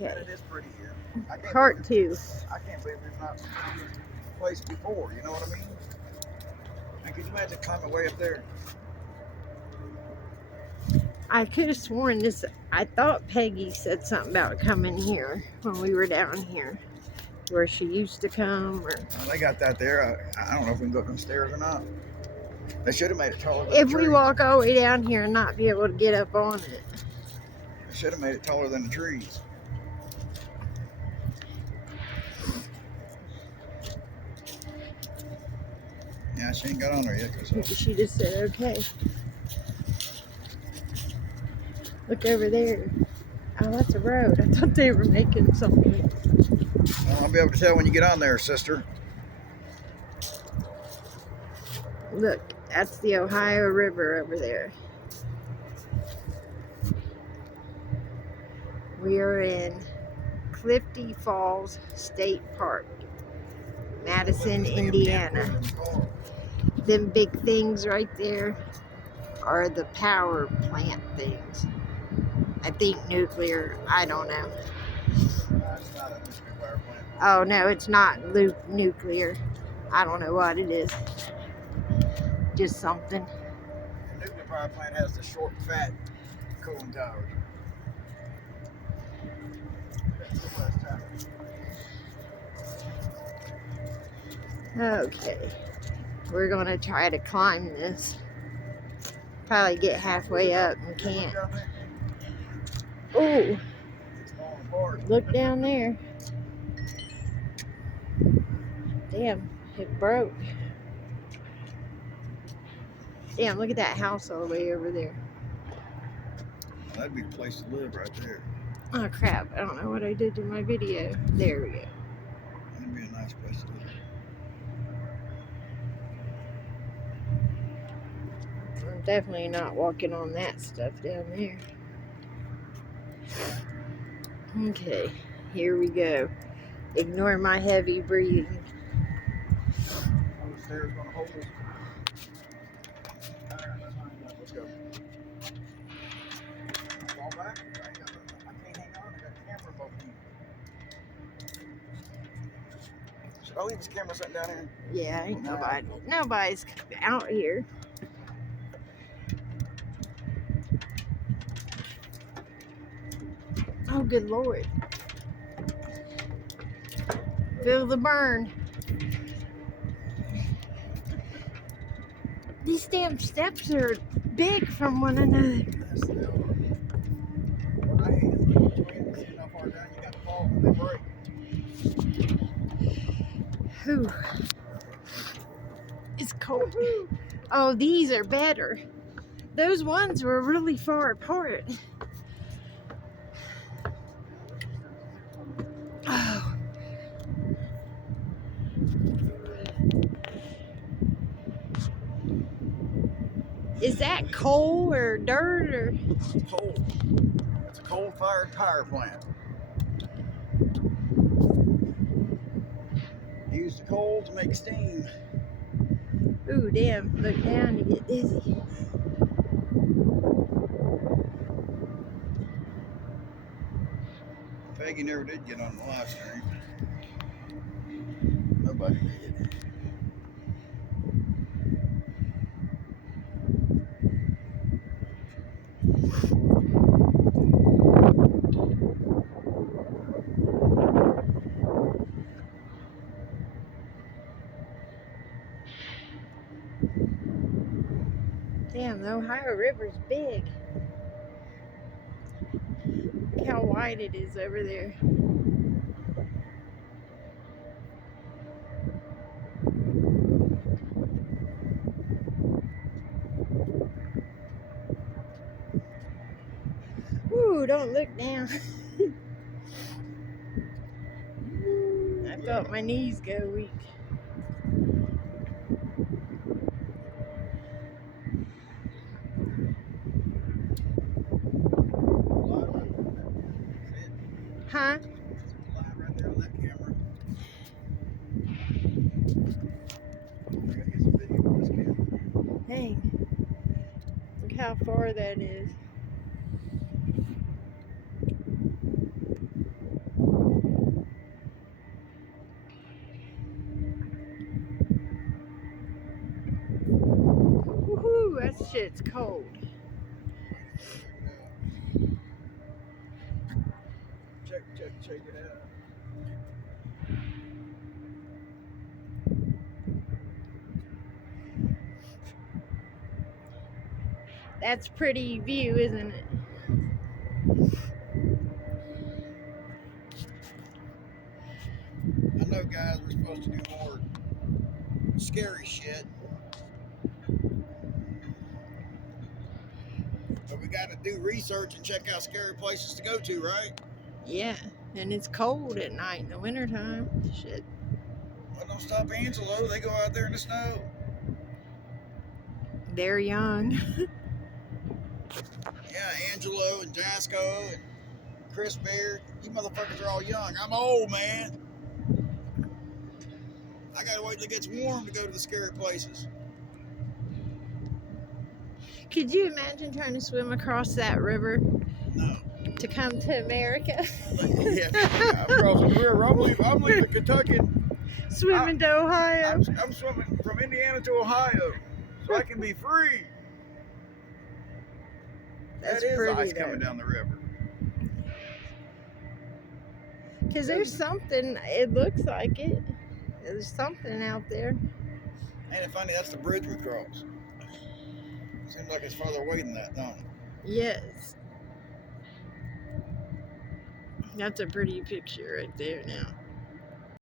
Okay. It is pretty here. Part 2. I can't believe there's not some place before, you know what I mean? And could you imagine climbing way up there? I could have sworn this, I thought Peggy said something about coming here when we were down here, where she used to come. Or They got that there. I don't know if we can go up them stairs or not. They should have made it taller than if the we trees. walk all the way down here and not be able to get up on it. They should have made it taller than the trees. Yeah, she ain't got on there yet. She just said, okay. Look over there. Oh, that's a road. I thought they were making something. Well, I'll be able to tell when you get on there, sister. Look, that's the Ohio River over there. We are in Clifty Falls State Park, Madison, Indiana. Them big things right there are the power plant things. I think nuclear, I don't know. It's not a nuclear power plant. Oh no, it's not nuclear. I don't know what it is. Just something. The nuclear power plant has the short, fat cooling towers. Okay, we're gonna try to climb this. Probably get halfway up and can't. Oh, look down there. Damn, it broke. Damn, look at that house all the way over there. That'd be a place to live right there. Oh crap, I don't know what I did to my video. There we go. That'd be a nice place to live. I'm definitely not walking on that stuff down there. Okay, here we go. Ignore my heavy breathing. The stairs gonna hold us. Let's go. Fall back. I can't hang on. I got the camera above me. Should I leave this camera sitting down here? Yeah, ain't nobody. Nobody's out here. Oh, good Lord. Feel the burn. These damn steps are big from one another. Yes, they are. I hate it. Seeing how far down you got to fall when they break. Whew. It's cold. Oh, these are better. Those ones were really far apart. Oh. Is that coal or dirt or? It's coal. It's a coal-fired power plant. Use the coal to make steam. Ooh, damn. Look down, you get dizzy. Peggy never did get on the live stream. Nobody did. Damn, the Ohio River's big. Look how wide it is over there. Ooh, don't look down. I felt my knees go weak. Huh? Right there on that camera. Dang. Look how far that is. it's cold. Check it out. That's pretty view, isn't it? I know, guys, we're supposed to do more scary shit, but we got to do research and check out scary places to go to, right? Yeah, and it's cold at night in the wintertime. Shit. Well, don't stop Angelo. They go out there in the snow. They're young. Yeah, Angelo and Jasco and Chris Baird. You motherfuckers are all young. I'm old, man. I gotta wait till it gets warm to go to the scary places. Could you imagine trying to swim across that river No. to come to America? Yeah, I'm crossing the river. I'm leaving Kentucky. Swimming to Ohio. I'm swimming from Indiana to Ohio, so I can be free. That's That is pretty ice there. coming down the river. Because there's something, it looks like it. There's something out there. Ain't it funny? That's the bridge we crossed. Seems like it's farther away than that, don't it? Yes. That's a pretty picture right there now.